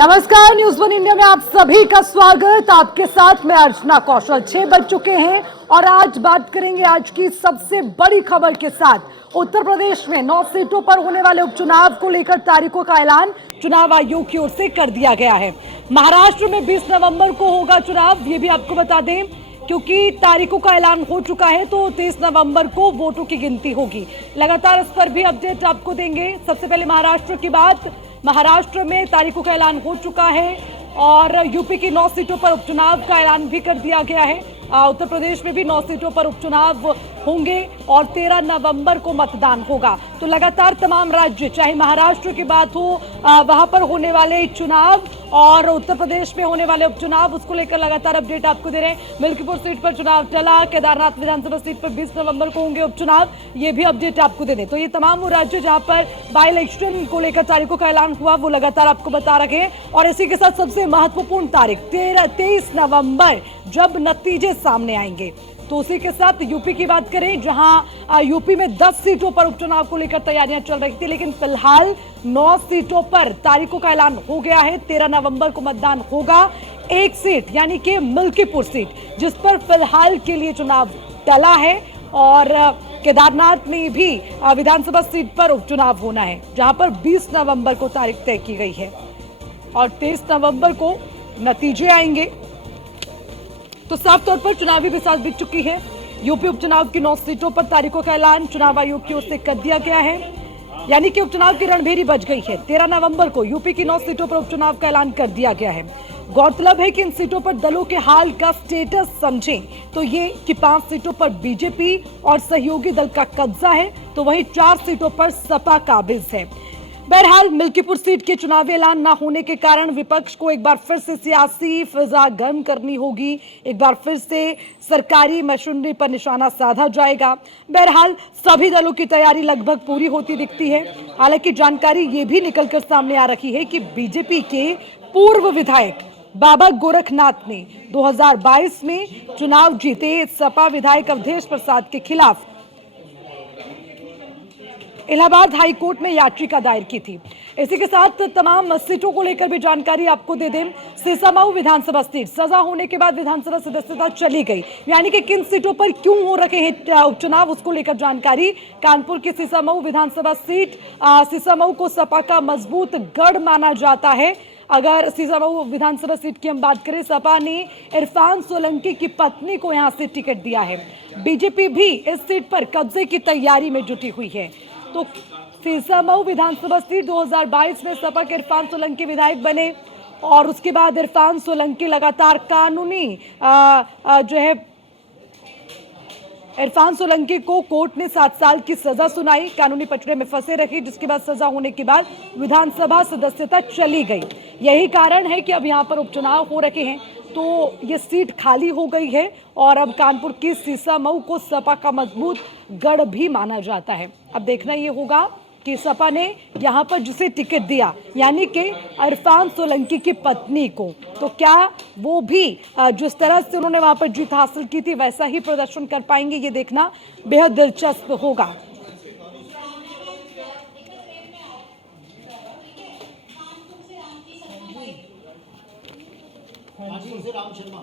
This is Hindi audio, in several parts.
नमस्कार, न्यूज वन इंडिया में आप सभी का स्वागत। आपके साथ मैं अर्चना कौशल। 6 बज चुके हैं और आज बात करेंगे आज की सबसे बड़ी खबर के साथ। उत्तर प्रदेश में 9 सीटों पर होने वाले उपचुनाव को लेकर तारीखों का ऐलान चुनाव आयोग की ओर से कर दिया गया है। महाराष्ट्र में 20 नवंबर को होगा चुनाव, ये भी आपको बता दें, क्योंकि तारीखों का ऐलान हो चुका है तो 23 नवंबर को वोटों की गिनती होगी। लगातार इस पर भी अपडेट आपको देंगे। सबसे पहले महाराष्ट्र की बात। महाराष्ट्र में तारीखों का ऐलान हो चुका है और यूपी की 9 सीटों पर उपचुनाव का ऐलान भी कर दिया गया है। उत्तर प्रदेश में भी 9 सीटों पर उपचुनाव होंगे और 13 नवंबर को मतदान होगा। तो लगातार तमाम राज्य, चाहे महाराष्ट्र की बात हो वहां पर होने वाले चुनाव और उत्तर प्रदेश में होने वाले उपचुनाव, उसको लेकर लगातार अपडेट आपको दे रहे हैं। मिल्कीपुर सीट पर चुनाव टला, केदारनाथ विधानसभा सीट पर 20 नवंबर को होंगे उपचुनाव, ये भी अपडेट आपको दे दें। तो ये तमाम वो राज्य जहां पर बाई इलेक्शन को लेकर तारीखों का ऐलान हुआ वो लगातार आपको बता रखे हैं। और इसी के साथ सबसे महत्वपूर्ण तारीख 23 नवंबर जब नतीजे सामने आएंगे। तो उसी के साथ यूपी की बात करें, जहां यूपी में 10 सीटों पर उपचुनाव को लेकर तैयारियां चल रही थी, लेकिन फिलहाल 9 सीटों पर तारीखों का ऐलान हो गया है। 13 नवंबर को मतदान होगा। एक सीट यानी कि मिल्कीपुर सीट, जिस पर फिलहाल के लिए चुनाव टला है, और केदारनाथ में भी विधानसभा सीट पर उपचुनाव होना है, जहां पर 20 नवंबर को तारीख तय की गई है और 23 नवंबर को नतीजे आएंगे। तो साफ तौर पर चुनावी बिसात बिक चुकी है। यूपी उपचुनाव की 9 सीटों पर तारीखों का ऐलान चुनाव आयोग की ओर से कर दिया गया है, यानी कि उपचुनाव की रणभेरी बज गई है। 13 नवंबर को यूपी की 9 सीटों पर उपचुनाव का ऐलान कर दिया गया है। गौरतलब है कि इन सीटों पर दलों के हाल का स्टेटस समझें तो ये कि 5 सीटों पर बीजेपी और सहयोगी दल का कब्जा है, तो वहीं 4 सीटों पर सपा काबिज है। बहरहाल मिल्कीपुर सीट के चुनावी ऐलान न होने के कारण विपक्ष को एक बार फिर से सियासी फिजा गर्म करनी होगी। एक बार फिर से सरकारी मशीनरी पर निशाना साधा जाएगा। बहरहाल सभी दलों की तैयारी लगभग पूरी होती दिखती है। हालांकि जानकारी ये भी निकलकर सामने आ रही है कि बीजेपी के पूर्व विधायक बाबा गोरखनाथ ने 2022 में चुनाव जीते सपा विधायक अवधेश प्रसाद के खिलाफ इलाहाबाद हाई कोर्ट में याचिका दायर की थी। इसी के साथ तमाम सीटों को लेकर भी जानकारी आपको दे दें। सीसामऊ विधानसभा सीट, सजा होने के बाद विधानसभा सदस्यता चली गई, यानी कि किन सीटों पर क्यों हो रखे हैं उपचुनाव, उसको लेकर जानकारी। कानपुर की सीसामऊ विधानसभा सीट, सीसामऊ को सपा का मजबूत गढ़ माना जाता है। अगर सीसामऊ विधानसभा सीट की हम बात करें, सपा ने इरफान सोलंकी की पत्नी को यहां से टिकट दिया है। बीजेपी भी इस सीट पर कब्जे की तैयारी में जुटी हुई है। तो सीसामऊ विधानसभा सीट 2022 में सपा के इरफान सोलंकी विधायक बने और उसके बाद इरफान सोलंकी लगातार कानूनी जो है, इरफान सोलंकी को कोर्ट ने 7 साल की सजा सुनाई, कानूनी पचड़े में फंसे रहे, जिसके बाद सजा होने के बाद विधानसभा सदस्यता चली गई। यही कारण है कि अब यहां पर उपचुनाव हो रखे हैं, तो ये सीट खाली हो गई है और अब कानपुर की सीसामऊ को सपा का मजबूत गढ़ भी माना जाता है। अब देखना ये होगा कि सपा ने यहाँ पर जिसे टिकट दिया, यानी कि इरफान सोलंकी की पत्नी को, तो क्या वो भी जिस तरह से उन्होंने वहां पर जीत हासिल की थी वैसा ही प्रदर्शन कर पाएंगे, ये देखना बेहद दिलचस्प होगा। राम शर्मा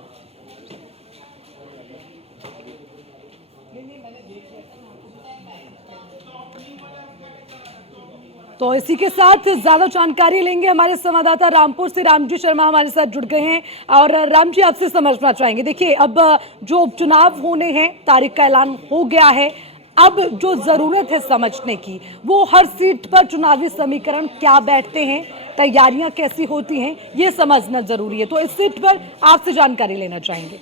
तो इसी के साथ ज्यादा जानकारी लेंगे हमारे संवाददाता रामपुर से रामजी शर्मा हमारे साथ जुड़ गए हैं। और राम जी, आपसे समझना चाहेंगे, देखिए अब जो उपचुनाव होने हैं, तारीख का ऐलान हो गया है, अब जो जरूरत है समझने की, वो हर सीट पर चुनावी समीकरण क्या बैठते हैं, तैयारियां कैसी होती हैं, ये समझना जरूरी है। तो इस सीट पर आपसे जानकारी लेना चाहेंगे।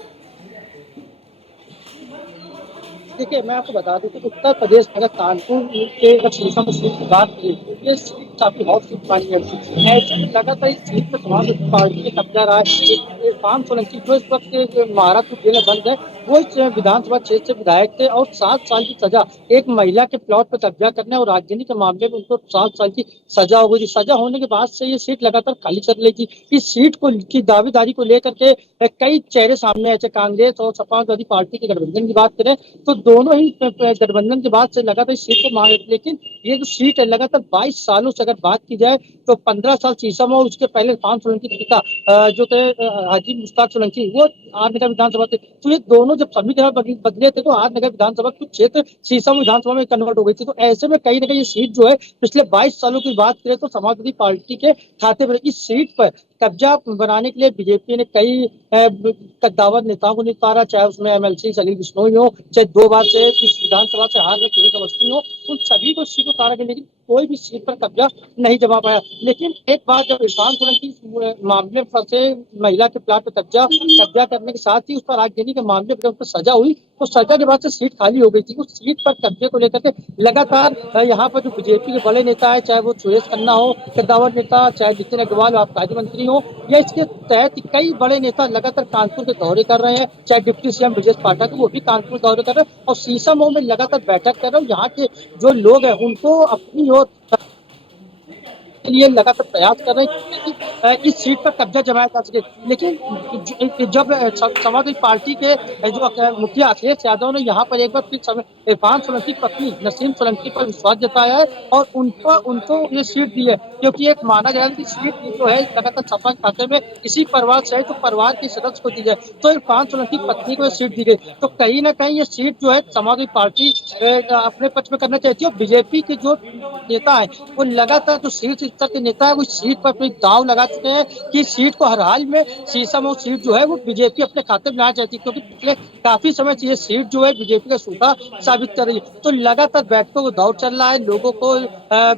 देखिए, मैं आपको बता दूं कि उत्तर प्रदेश अगर कानपुर के अगर सीसामऊ सीट की बात करें तो ये सीट काफी हॉट सीट मानी जाती है। ऐसे में लगातार इस सीट पर समाजवादी पार्टी का कब्जा रहा है। इरफान सोलंकी जो इस वक्त महाराष्ट्र जेल में बंद है, वो इस विधानसभा क्षेत्र से विधायक थे और 7 साल की सजा एक महिला के प्लॉट पर कब्जा करने और राजधानी के मामले में उनको 7 साल की सजा हो गई। सजा होने के बाद से ये सीट लगातार खाली चल रही थी। इस सीट को की दावेदारी को लेकर के कई चेहरे सामने आए। कांग्रेस और समाजवादी पार्टी के गठबंधन की बात करें तो दोनों ही गठबंधन के बाद से लगातार इस सीट को मांग, लेकिन ये जो सीट है लगातार 22 सालों से अगर बात की जाए तो 15 साल शीशम और उसके पहले 5 सोलंकी के पिता जो थे हाजी मुश्ताक सोलंकी, वो आठ नगर विधानसभा थे। तो ये दोनों जब सभी जगह बदले थे तो आठ नगर विधानसभा कुछ क्षेत्र शीशम विधानसभा में कन्वर्ट हो गई थी। तो ऐसे में कहीं ना कहीं ये सीट जो है पिछले 22 सालों की बात करें तो समाजवादी पार्टी के खाते में इस सीट पर कब्जा बनाने के लिए बीजेपी ने कई कद्दावर नेताओं को निकाला, चाहे उसमें एमएलसी सलील बिश्नोई हो, चाहे 2 बार से इस विधानसभा से हार में सुनीता अवस्थी हो, उन सभी को सीट उतारा गया, लेकिन कोई भी सीट पर कब्जा नहीं जमा पाया। लेकिन एक बात, जब इरफान सोलंकी इस मामले में फंसे, महिला के प्लाट पर कब्जा करने के साथ ही उस पर आगजनी के मामले पर उस पर सजा हुई, तो सजा के बाद से सीट खाली हो गई थी। उस सीट पर कब्जे को लेकर के लगातार यहाँ पर जो बीजेपी के बड़े नेता है, चाहे वो सुरेश खन्ना हो, कद्दावर नेता, चाहे नितिन अग्रवाल आबकारी मंत्री हो, या इसके तहत कई बड़े नेता लगातार कानपुर के दौरे कर रहे हैं, चाहे डिप्टी सीएम ब्रजेश पाठक वो भी कानपुर दौरे कर रहे हैं और शीशम में लगातार बैठक कर रहे हैं। यहाँ के जो लोग हैं उनको अपनी ओर के लिए लगातार प्रयास कर रहे हैं कि इस सीट पर कब्जा जमाया जा सके। लेकिन जब समाजवादी पार्टी के जो मुखिया अखिलेश यादव ने यहाँ पर एक बार फिर इरफान सोलंकी की पत्नी नसीम सोलंकी पर विश्वास जताया है और उनको ये सीट दी है, क्योंकि एक माना जाए कि सीट जो है लगातार सपा खाते में किसी परिवार से है तो परिवार के सदस्य को दी जाए, तो इरफान सोलंकी की पत्नी को ये सीट दी गई। तो कहीं ना कहीं ये सीट जो है समाजवादी पार्टी अपने पक्ष में करना चाहती है और बीजेपी के जो नेता है वो लगातार जो शीर्ष स्तर के नेता है वो सीट पर अपनी दाव लगा चुके हैं कि सीट को हर हाल में शीशम और सीट जो है वो बीजेपी अपने खाते में लाना चाहती है, क्योंकि पिछले काफी समय से ये सीट जो है बीजेपी का सूखा साबित कर रही है। तो लगातार बैठकों को दौर चल रहा है, लोगों को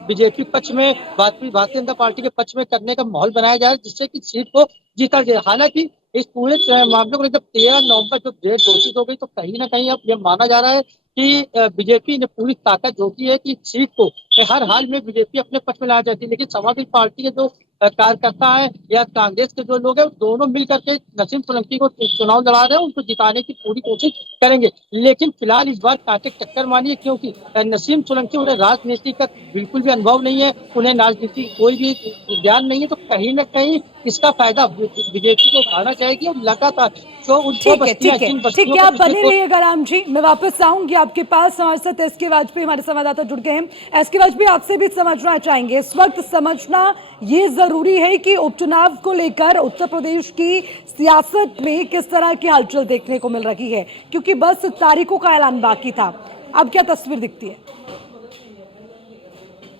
बीजेपी पक्ष में, भारतीय जनता पार्टी के पक्ष में करने का माहौल बनाया जाए जिससे कि सीट को जीता जाए। हालांकि इस पूरे मामले को लेकर 13 नवंबर जो डेट घोषित हो गई, तो कहीं ना कहीं अब यह माना जा रहा है कि बीजेपी ने पूरी ताकत झोंकी है कि सीट को हर हाल में बीजेपी अपने पक्ष में लाना चाहती है। लेकिन समाजवादी पार्टी के जो कार्यकर्ता है या कांग्रेस के जो लोग हैं दोनों मिलकर के नसीम सोलंकी को चुनाव लड़ा रहे हैं, उनको जिताने की पूरी कोशिश करेंगे। लेकिन फिलहाल इस बार कांटे टक्कर मानी है, क्योंकि नसीम सोलंकी उन्हें राजनीति का बिल्कुल भी अनुभव नहीं है, उन्हें राजनीति कोई भी ज्ञान नहीं है। तो कहीं ना कहीं इसका फायदा बीजेपी को उठाना चाहेगी और लगातार जो उनको ठीक है, आप बने रहिएगा राम जी। मैं वापस आऊंगी आपके पास। हमारे साथ एसके वाजपेयी हमारे संवाददाता जुड़ गए हैं। एसके वाजपेयी, आपसे भी समझना चाहेंगे, इस वक्त समझना ये जरूरी है कि उपचुनाव को लेकर उत्तर प्रदेश की सियासत में किस तरह की हलचल देखने को मिल रही है, क्योंकि बस तारीखों का ऐलान बाकी था। अब क्या तस्वीर दिखती है?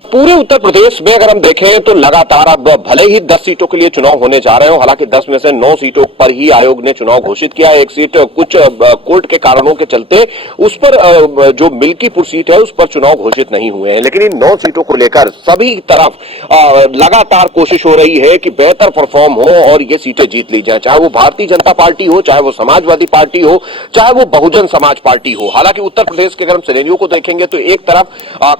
पूरे उत्तर प्रदेश में अगर हम देखें तो लगातार अब भले ही 10 सीटों के लिए चुनाव होने जा रहे हो, हालांकि 10 में से 9 सीटों पर ही आयोग ने चुनाव घोषित किया है। एक सीट कुछ कोर्ट के कारणों के चलते उस पर जो मिल्कीपुर सीट है उस पर चुनाव घोषित नहीं हुए हैं। लेकिन इन 9 सीटों को लेकर सभी तरफ लगातार कोशिश हो रही है कि बेहतर परफॉर्म हो और ये सीटें जीत ली जाए, चाहे वो भारतीय जनता पार्टी हो, चाहे वो समाजवादी पार्टी हो, चाहे वो बहुजन समाज पार्टी हो। हालांकि उत्तर प्रदेश के अगर हम सिनेरियो को देखेंगे तो एक तरफ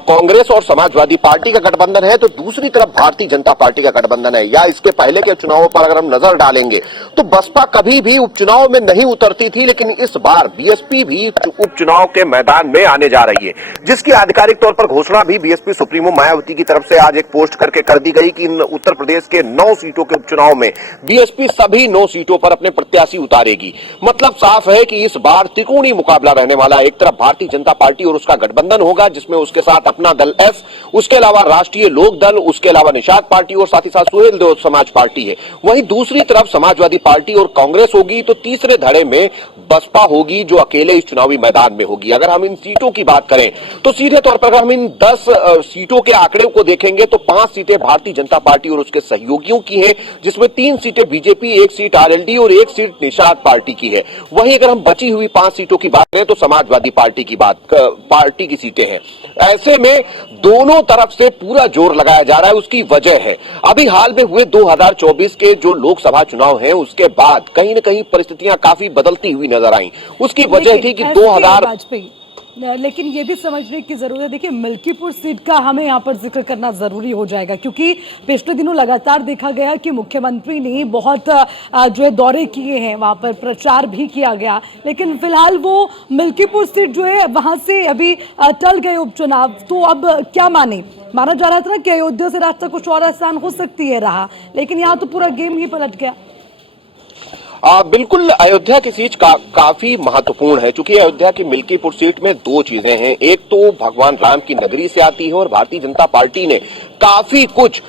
कांग्रेस और समाजवादी पार्टी का गठबंधन है तो दूसरी तरफ भारतीय जनता पार्टी का गठबंधन है। या इसके पहले के चुनावों पर अगर हम नजर डालेंगे तो बसपा कभी भी उपचुनाव में नहीं उतरती थी, लेकिन इस बार बीएसपी भी उपचुनाव के मैदान में आने जा रही है, जिसकी आधिकारिक तौर पर घोषणा भी बीएसपी सुप्रीमो मायावती की तरफ से आज एक पोस्ट करके कर दी गई कि उत्तर प्रदेश के 9 सीटों के उपचुनाव में बीएसपी सभी 9 सीटों पर अपने प्रत्याशी उतारेगी। मतलब साफ है कि इस बार त्रिकोणीय मुकाबला रहने वाला। एक तरफ भारतीय जनता पार्टी और उसका गठबंधन होगा जिसमें उसके साथ अपना दल एस, उसके अलावा राष्ट्रीय लोक दल, उसके अलावा निषाद पार्टी और साथ ही साथ सुहेल देव समाज पार्टी है। वहीं दूसरी तरफ समाजवादी पार्टी और कांग्रेस होगी, तो तीसरे धड़े में बसपा होगी जो अकेले इस चुनावी मैदान में होगी। अगर हम इन सीटों की बात करें तो सीधे तौर पर अगर हम इन 10 सीटों के आंकड़े को देखेंगे तो 5 सीटें भारतीय जनता पार्टी और उसके सहयोगियों की है, जिसमें 3 सीटें बीजेपी, 1 सीट आरएलडी और 1 सीट निषाद पार्टी की है। वहीं अगर हम बची हुई 5 सीटों की बात करें तो समाजवादी पार्टी की सीटें हैं। ऐसे में दोनों तरफ से पूरा जोर लगाया जा रहा है। उसकी वजह है अभी हाल में हुए 2024 के जो लोकसभा चुनाव हैं उसके बाद कहीं ना कहीं परिस्थितियां काफी बदलती हुई नजर आई। उसकी वजह थी कि 2000 लेकिन ये भी समझने की जरूरत है। देखिए, मिल्कीपुर सीट का हमें यहाँ पर जिक्र करना जरूरी हो जाएगा, क्योंकि पिछले दिनों लगातार देखा गया कि मुख्यमंत्री ने बहुत जो है दौरे किए हैं, वहाँ पर प्रचार भी किया गया, लेकिन फिलहाल वो मिल्कीपुर सीट जो है वहाँ से अभी टल गए उपचुनाव। तो अब क्या माना जा रहा था ना कि अयोध्या से रास्ता कुछ और आसान हो सकती है रहा, लेकिन यहाँ तो पूरा गेम ही पलट गया। बिल्कुल, अयोध्या की सीट काफी महत्वपूर्ण है, क्योंकि अयोध्या की मिल्कीपुर सीट में 2 चीजें हैं। एक तो भगवान राम की नगरी से आती है और भारतीय जनता पार्टी ने काफी कुछ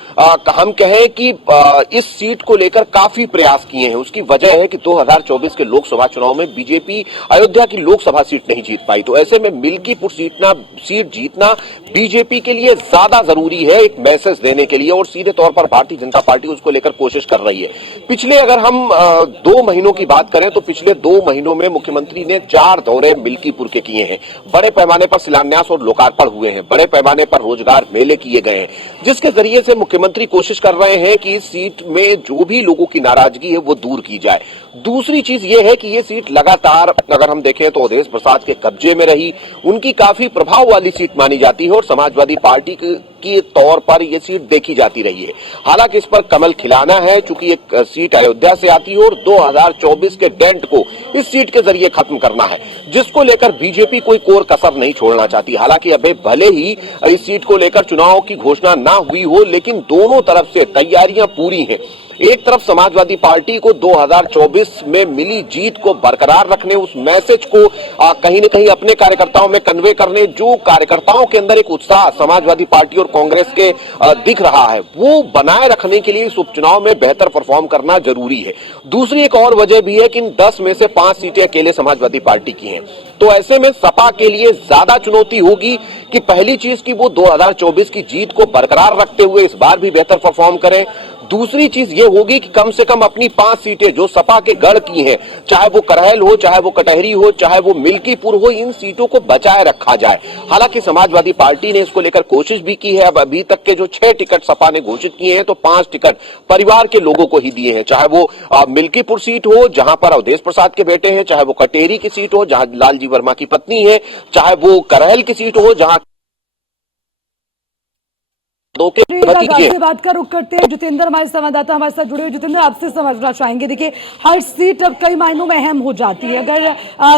हम कहें कि इस सीट को लेकर काफी प्रयास किए हैं। उसकी वजह है कि 2024 के लोकसभा चुनाव में बीजेपी अयोध्या की लोकसभा सीट नहीं जीत पाई, तो ऐसे में मिल्कीपुर सीट जीतना बीजेपी के लिए ज्यादा जरूरी है एक मैसेज देने के लिए, और सीधे तौर पर भारतीय जनता पार्टी उसको लेकर कोशिश कर रही है। पिछले अगर हम 2 महीनों की बात करें तो पिछले 2 महीनों में मुख्यमंत्री ने 4 दौरे मिल्कीपुर के किए हैं। बड़े पैमाने पर शिलान्यास और लोकार्पण हुए हैं, बड़े पैमाने पर रोजगार मेले किए गए हैं, जिसके जरिए से मुख्यमंत्री कोशिश कर रहे हैं कि इस सीट में जो भी लोगों की नाराजगी है वो दूर की जाए। दूसरी चीज ये है कि ये सीट लगातार अगर हम देखें तो अवधेश प्रसाद के कब्जे में रही, उनकी काफी प्रभाव वाली सीट मानी जाती है और समाजवादी पार्टी के तौर पर यह सीट देखी जाती रही है। हालांकि इस पर कमल खिलाना है, चूंकि एक सीट अयोध्या से आती है और 2024 के डेंट को इस सीट के जरिए खत्म करना है, जिसको लेकर बीजेपी कोई कोर कसर नहीं छोड़ना चाहती। हालांकि अभी भले ही इस सीट को लेकर चुनाव की घोषणा ना हुई हो, लेकिन दोनों तरफ से तैयारियां पूरी हैं। एक तरफ समाजवादी पार्टी को 2024 में मिली जीत को बरकरार रखने, उस मैसेज को कहीं न कहीं अपने कार्यकर्ताओं में कन्वे करने, जो कार्यकर्ताओं के अंदर एक उत्साह समाजवादी पार्टी और कांग्रेस के दिख रहा है, वो बनाए रखने के लिए इस उपचुनाव में बेहतर परफॉर्म करना जरूरी है। दूसरी एक और वजह भी है कि इन 10 में से 5 सीटें अकेले समाजवादी पार्टी की हैं, तो ऐसे में सपा के लिए ज्यादा चुनौती होगी कि पहली चीज की वो 2024 की जीत को बरकरार रखते हुए इस बार भी बेहतर परफॉर्म करें। दूसरी चीज ये होगी कि कम से कम अपनी 5 सीटें जो सपा के गढ़ की हैं, चाहे वो करहल हो, चाहे वो कटहरी हो, चाहे वो मिल्कीपुर हो, इन सीटों को बचाए रखा जाए। हालांकि समाजवादी पार्टी ने इसको लेकर कोशिश भी की है। अब अभी तक के जो 6 टिकट सपा ने घोषित किए हैं, तो 5 टिकट परिवार के लोगों को ही दिए हैं, चाहे वो मिल्कीपुर सीट हो जहां पर अवधेश प्रसाद के बेटे हैं, चाहे वो कटेरी की सीट हो जहां लालजी वर्मा की पत्नी है, चाहे वो करहल की सीट हो जहां से बात का रुख करते हैं। जितेंद्र हमारे संवाददाता हमारे साथ जुड़े हुए। जितेंद्र, आपसे समझना चाहेंगे, देखिए हर सीट अब कई मायनों में अहम हो जाती है। अगर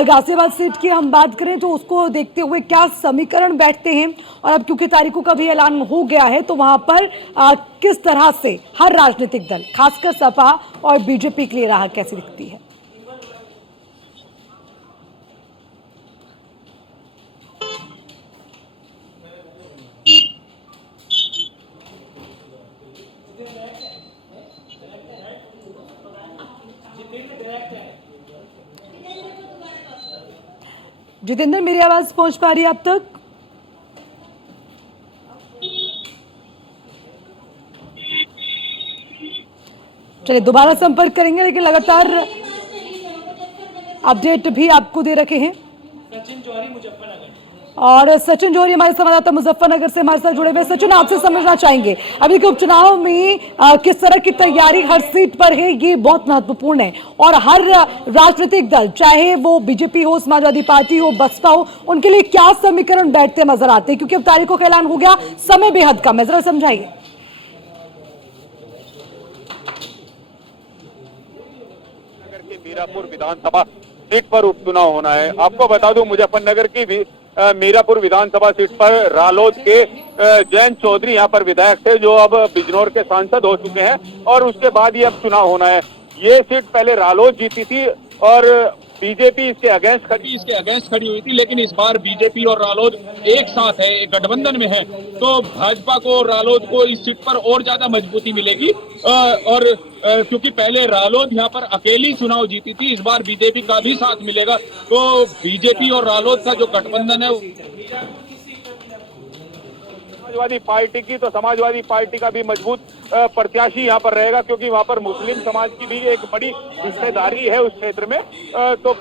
गाजियाबाद सीट की हम बात करें तो उसको देखते हुए क्या समीकरण बैठते हैं, और अब क्योंकि तारीखों का भी ऐलान हो गया है तो वहां पर किस तरह से हर राजनीतिक दल, खासकर सपा और बीजेपी के लिए राह कैसी दिखती है? जितेंद्र, मेरी आवाज पहुंच पा रही है आप तक? चलिए दोबारा संपर्क करेंगे, लेकिन लगातार अपडेट भी आपको दे रखे हैं। सचिन जौहरी मुजफ्फरनगर, और सचिन जौहरी हमारे संवाददाता मुजफ्फरनगर से हमारे साथ जुड़े हुए। सचिन, आपसे समझना चाहेंगे अभी के उपचुनाव में किस तरह की तैयारी हर सीट पर है, ये बहुत महत्वपूर्ण है, और हर राजनीतिक दल, चाहे वो बीजेपी हो, समाजवादी पार्टी हो, बसपा हो, उनके लिए क्या समीकरण बैठते नजर आते हैं, क्योंकि अब तारीखों का ऐलान हो गया, समय बेहद कम है, जरा समझाइए। मीरापुर विधानसभा सीट पर उपचुनाव होना है। आपको बता दूं, मुजफ्फरनगर की भी मीरापुर विधानसभा सीट पर रालोद के जयंत चौधरी यहाँ पर विधायक थे, जो अब बिजनौर के सांसद हो चुके हैं, और उसके बाद ये अब चुनाव होना है। ये सीट पहले रालोद जीती थी और बीजेपी इसके अगेंस्ट खड़ी हुई थी, लेकिन इस बार बीजेपी और रालोद एक साथ है, एक गठबंधन में है, तो भाजपा को और रालोद को इस सीट पर और ज्यादा मजबूती मिलेगी। और क्योंकि पहले रालोद यहाँ पर अकेली चुनाव जीती थी, इस बार बीजेपी का भी साथ मिलेगा, तो बीजेपी और रालोद का जो गठबंधन है समाजवादी पार्टी की, तो समाजवादी पार्टी का भी मजबूत प्रत्याशी यहाँ पर रहेगा, क्योंकि वहाँ पर मुस्लिम समाज की भी एक बड़ी हिस्सेदारी है उस क्षेत्र में। तो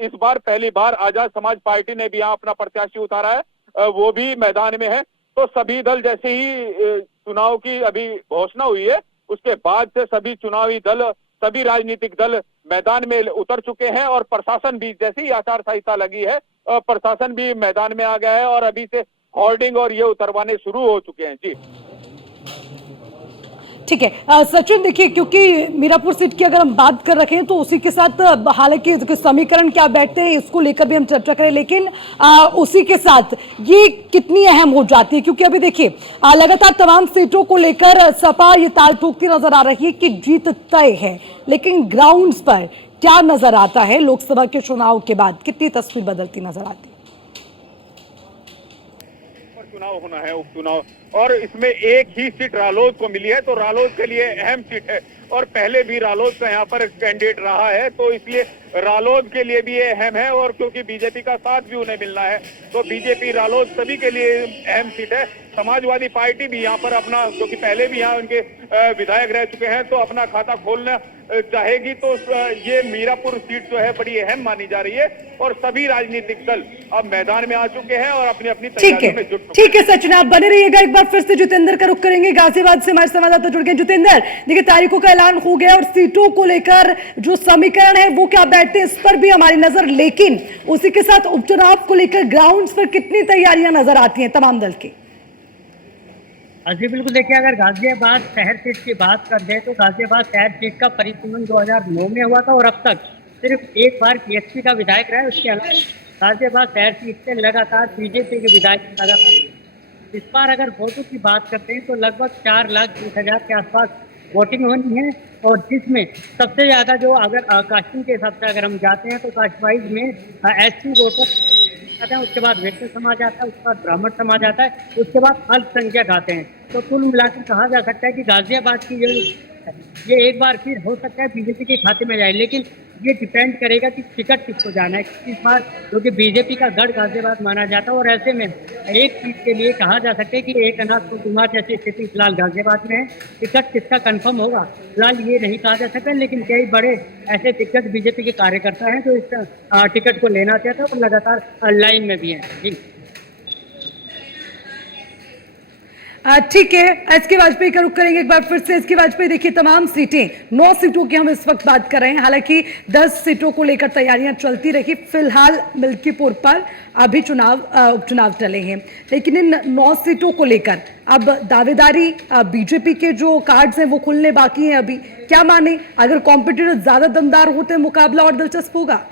इस बार पहली बार आजाद समाज पार्टी ने भी यहाँ अपना प्रत्याशी उतारा है, वो भी मैदान में है। तो सभी दल, जैसे ही चुनाव की अभी घोषणा हुई है, उसके बाद से सभी चुनावी दल, सभी राजनीतिक दल मैदान में उतर चुके हैं, और प्रशासन भी, जैसे ही आचार संहिता लगी है, प्रशासन भी मैदान में आ गया है, और अभी से होर्डिंग और ये उतरवाने शुरू हो चुके हैं। जी ठीक है सचिन, देखिए क्योंकि मीरापुर सीट की अगर हम बात कर रखे हैं तो उसी के साथ हालांकि समीकरण क्या बैठते हैं इसको लेकर भी हम चर्चा करें, लेकिन उसी के साथ ये कितनी अहम हो जाती है, क्योंकि अभी देखिए लगातार तमाम सीटों को लेकर सपा ये ताल ठोकती नजर आ रही है कि जीत तय है, लेकिन ग्राउंड्स पर क्या नजर आता है? लोकसभा के चुनाव के बाद कितनी तस्वीर बदलती नजर आती है? चुनाव होना है, उपचुनाव, और इसमें एक ही सीट रालोद को मिली है, तो रालोद के लिए अहम सीट है और पहले भी रालोद का यहाँ पर कैंडिडेट रहा है, तो इसलिए रालोद के लिए भी ये अहम है। और क्योंकि बीजेपी का साथ भी उन्हें मिलना है, तो बीजेपी रालोद सभी के लिए अहम सीट है। समाजवादी पार्टी भी यहाँ पर अपना, क्योंकि पहले भी यहाँ उनके विधायक रह चुके हैं, तो अपना खाता खोलना चाहेगी, तो ये मीरापुर सीट जो है बड़ी अहम मानी जा रही है और सभी राजनीतिक दल अब मैदान में आ चुके हैं और अपनी अपनी तैयारियों में जुट चुके हैं। ठीक है सचिन, आप बने रहिएगा। एक बार फिर से जितेंद्र का रुख करेंगे, गाजियाबाद से हमारे संवाददाता जुड़ गए। जितेंद्र, देखिए तारीखों का ऐलान हो गया और सीटों को लेकर जो समीकरण है वो क्या बैठते हैं इस पर भी हमारी नजर, लेकिन उसी के साथ उपचुनाव को लेकर ग्राउंड्स पर कितनी तैयारियां नजर आती हैं तमाम दल की? जी बिल्कुल, देखिए अगर गाजियाबाद शहर सीट की बात कर दें तो गाजियाबाद शहर सीट का परिसीमन 2009 में हुआ था और अब तक सिर्फ एक बार पीएसपी का विधायक रहा है। उसके अलावा गाजियाबाद शहर सीट से लगातार बीजेपी के विधायक लगातार। इस बार अगर वोटों की बात करते हैं तो लगभग 4,20,000 के आसपास वोटिंग होनी है और जिसमें सबसे ज्यादा जो अगर कास्टिंग के हिसाब से अगर हम जाते हैं तो कास्ट वाइज में एससी वोटर आते हैं, उसके बाद वैश्य समाज आता है, उसके बाद ब्राह्मण समाज आता है, उसके बाद अल्पसंख्यक आते हैं। तो कुल मिलाकर कहा जा सकता है कि गाजियाबाद की ये एक बार फिर हो सकता है बीजेपी के खाते में जाए, लेकिन ये डिपेंड करेगा कि टिकट किसको जाना है इस बार, क्योंकि बीजेपी का गढ़ गाजियाबाद माना जाता है और ऐसे में एक सीट के लिए कहा जा सकता है कि एक अनाथ को गुमा जैसी स्थिति फिलहाल गाजियाबाद में है। टिकट किसका कंफर्म होगा फिलहाल ये नहीं कहा जा सकता, लेकिन कई बड़े ऐसे टिकट बीजेपी के कार्यकर्ता हैं जो इस टिकट को लेना चाहते हैं और लगातार लाइन में भी हैं। जी ठीक है, एसके वाजपेयी का रुख करेंगे एक बार फिर से। एसके वाजपेयी, देखिए तमाम सीटें, 9 सीटों की हम इस वक्त बात कर रहे हैं, हालांकि 10 सीटों को लेकर तैयारियां चलती रही। फिलहाल मिल्कीपुर पर अभी उपचुनाव टले हैं, लेकिन इन 9 सीटों को लेकर अब दावेदारी बीजेपी के जो कार्ड्स हैं वो खुलने बाकी हैं अभी। क्या माने, अगर कॉम्पिटिटर ज्यादा दमदार होते मुकाबला और दिलचस्प होगा?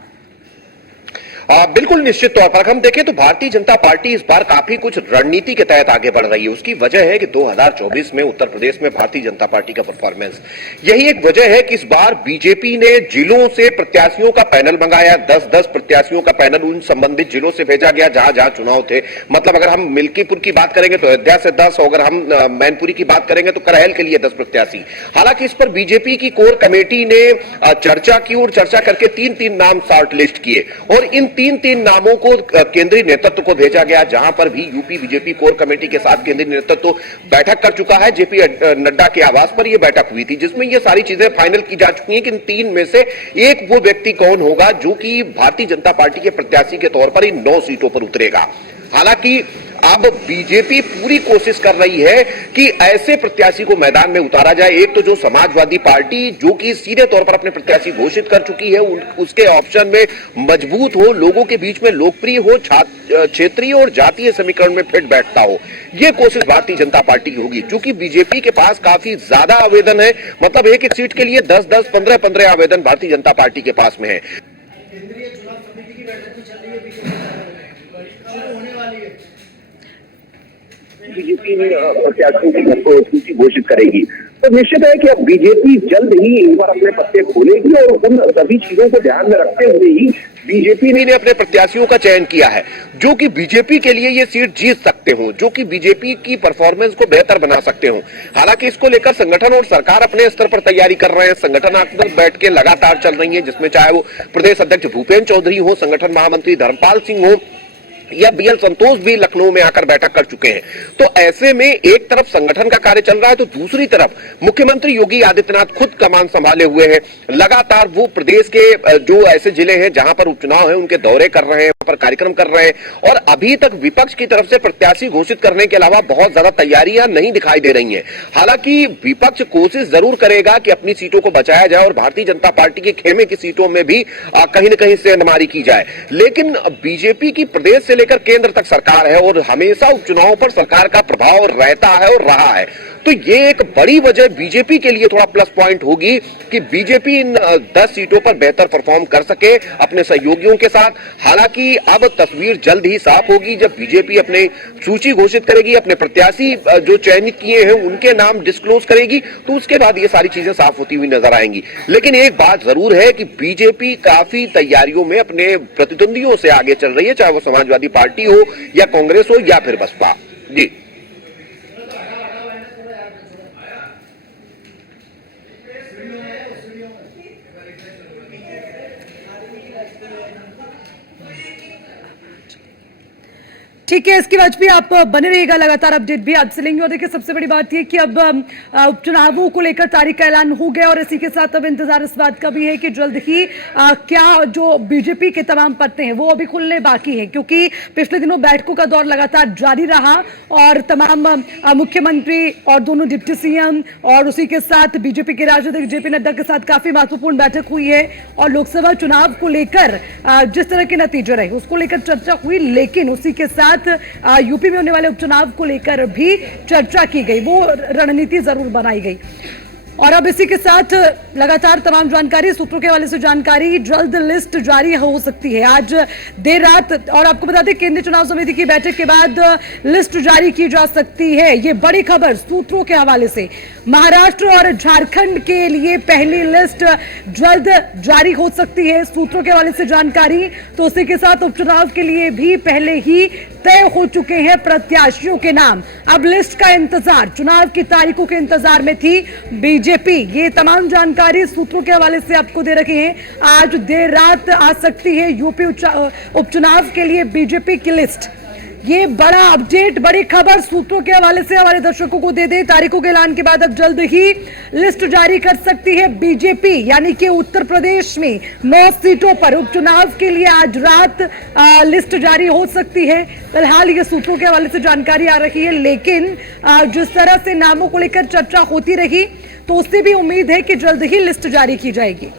बिल्कुल निश्चित तौर पर हम देखें तो भारतीय जनता पार्टी इस बार काफी कुछ रणनीति के तहत आगे बढ़ रही है। उसकी वजह है कि 2024 में उत्तर प्रदेश में भारतीय जनता पार्टी का परफॉर्मेंस, यही एक वजह है कि इस बार बीजेपी ने जिलों से प्रत्याशियों का पैनल मंगाया। 10-10 प्रत्याशियों का पैनल उन संबंधित जिलों से भेजा गया जहां जहां चुनाव थे। मतलब अगर हम मिल्कीपुर की बात करेंगे तो अयोध्या से 10, अगर हम मैनपुरी की बात करेंगे तो करहल के लिए 10 प्रत्याशी। हालांकि इस पर बीजेपी की कोर कमेटी ने चर्चा की और चर्चा करके 3-3 नाम शॉर्ट लिस्ट किए और इन 3-3 नामों को केंद्रीय नेतृत्व को भेजा गया, जहां पर भी यूपी बीजेपी कोर कमेटी के साथ केंद्रीय नेतृत्व बैठक कर चुका है। जेपी नड्डा के आवास पर यह बैठक हुई थी, जिसमें यह सारी चीजें फाइनल की जा चुकी हैं कि इन 3 में से एक वो व्यक्ति कौन होगा जो कि भारतीय जनता पार्टी के प्रत्याशी के तौर पर इन 9 सीटों पर उतरेगा। हालांकि अब बीजेपी पूरी कोशिश कर रही है कि ऐसे प्रत्याशी को मैदान में उतारा जाए। एक तो जो समाजवादी पार्टी जो कि सीधे तौर पर अपने प्रत्याशी घोषित कर चुकी है, उसके ऑप्शन में मजबूत हो, लोगों के बीच में लोकप्रिय हो, क्षेत्रीय और जातीय समीकरण में फिट बैठता हो, यह कोशिश भारतीय जनता पार्टी की होगी। चूंकि बीजेपी के पास काफी ज्यादा आवेदन है, मतलब एक एक सीट के लिए 10-10, 15-15 आवेदन भारतीय जनता पार्टी के पास में है। बीजेपी प्रत्याशियों की सूची घोषित करेगी, तो निश्चित है कि अब बीजेपी जल्द ही एक बार अपने पत्ते खोलेगी और उन सभी चीजों को ध्यान में रखते हुए ही बीजेपी ने अपने प्रत्याशियों का चयन किया है जो कि बीजेपी के लिए ये सीट जीत सकते हो, जो कि बीजेपी की परफॉर्मेंस को बेहतर बना सकते हो। हालांकि इसको लेकर संगठन और सरकार अपने स्तर पर तैयारी कर रहे हैं। संगठनात्मक बैठकें लगातार चल रही हैं, जिसमें चाहे वो प्रदेश अध्यक्ष भूपेंद्र चौधरी हो, संगठन महामंत्री धर्मपाल सिंह हो या बीएल संतोष भी लखनऊ में आकर बैठक कर चुके हैं। तो ऐसे में एक तरफ संगठन का कार्य चल रहा है तो दूसरी तरफ मुख्यमंत्री योगी आदित्यनाथ खुद कमान संभाले हुए हैं। लगातार वो प्रदेश के जो ऐसे जिले हैं जहां पर उपचुनाव है उनके दौरे कर रहे हैं, वहां पर कार्यक्रम कर रहे हैं और अभी तक विपक्ष की तरफ से प्रत्याशी घोषित करने के अलावा बहुत ज्यादा तैयारियां नहीं दिखाई दे रही हैं। हालांकि विपक्ष कोशिश जरूर करेगा कि अपनी सीटों को बचाया जाए और भारतीय जनता पार्टी के खेमे की सीटों में भी कहीं न कहीं सेंधमारी की जाए, लेकिन बीजेपी की प्रदेश से लेकर केंद्र तक सरकार है और हमेशा उपचुनावों पर सरकार का प्रभाव रहता है और रहा है। तो ये एक बड़ी वजह बीजेपी के लिए थोड़ा प्लस पॉइंट होगी कि बीजेपी इन 10 सीटों पर बेहतर परफॉर्म कर सके अपने सहयोगियों के साथ। हालांकि अब तस्वीर जल्द ही साफ होगी जब बीजेपी अपने सूची घोषित करेगी, अपने प्रत्याशी जो चयनित किए हैं उनके नाम डिस्क्लोज करेगी, तो उसके बाद ये सारी चीजें साफ होती हुई नजर आएंगी। लेकिन एक बात जरूर है कि बीजेपी काफी तैयारियों में अपने प्रतिद्वंदियों से आगे चल रही है, चाहे वो समाजवादी पार्टी हो या कांग्रेस हो या फिर बसपा। जी ठीक है, इसकी वजह भी आप बने रहिएगा, लगातार अपडेट भी आपसे लेंगे। और देखिए, सबसे बड़ी बात ये कि अब उपचुनावों को लेकर तारीख का ऐलान हो गया और इसी के साथ अब इंतजार इस बात का भी है कि जल्द ही क्या जो बीजेपी के तमाम पत्ते हैं वो अभी खुलने बाकी है, क्योंकि पिछले दिनों बैठकों का दौर लगातार जारी रहा और तमाम मुख्यमंत्री और दोनों डिप्टी सीएम और उसी के साथ बीजेपी के राष्ट्रीय जेपी नड्डा के साथ काफी महत्वपूर्ण बैठक हुई है और लोकसभा चुनाव को लेकर जिस तरह के नतीजे रहे उसको लेकर चर्चा हुई, लेकिन उसी के साथ यूपी में होने वाले उपचुनाव को लेकर भी चर्चा की गई, वो रणनीति जरूर बनाई गई। और अब इसी के साथ लगातार तमाम जानकारी सूत्रों के हवाले से जानकारी, जल्द लिस्ट जारी हो सकती है आज देर रात। और आपको बता दें, केंद्रीय चुनाव समिति की बैठक के बाद लिस्ट जारी की जा सकती है, ये बड़ी खबर सूत्रों के हवाले से। महाराष्ट्र और झारखंड के लिए पहली लिस्ट जल्द जारी हो सकती है, सूत्रों के हवाले से जानकारी। तो उसी के साथ उपचुनाव के लिए भी पहले ही तय हो चुके हैं प्रत्याशियों के नाम। अब लिस्ट का इंतजार, चुनाव की तारीखों के इंतजार में थी बीजेपी। ये तमाम जानकारी सूत्रों के हवाले से आपको दे रखे हैं। आज देर रात आ सकती है यूपी उपचुनाव के लिए बीजेपी की लिस्ट। ये बड़ा अपडेट, बड़ी खबर सूत्रों के हवाले से हमारे दर्शकों को दे दें। तारीखों के ऐलान के बाद अब जल्द ही लिस्ट जारी कर सकती है बीजेपी, यानी कि उत्तर प्रदेश में 9 सीटों पर उपचुनाव के लिए आज रात लिस्ट जारी हो सकती है। फिलहाल ये सूत्रों के हवाले से जानकारी आ रही है, लेकिन जिस तरह से नामों को लेकर चर्चा होती रही तो उससे भी उम्मीद है कि जल्द ही लिस्ट जारी की जाएगी।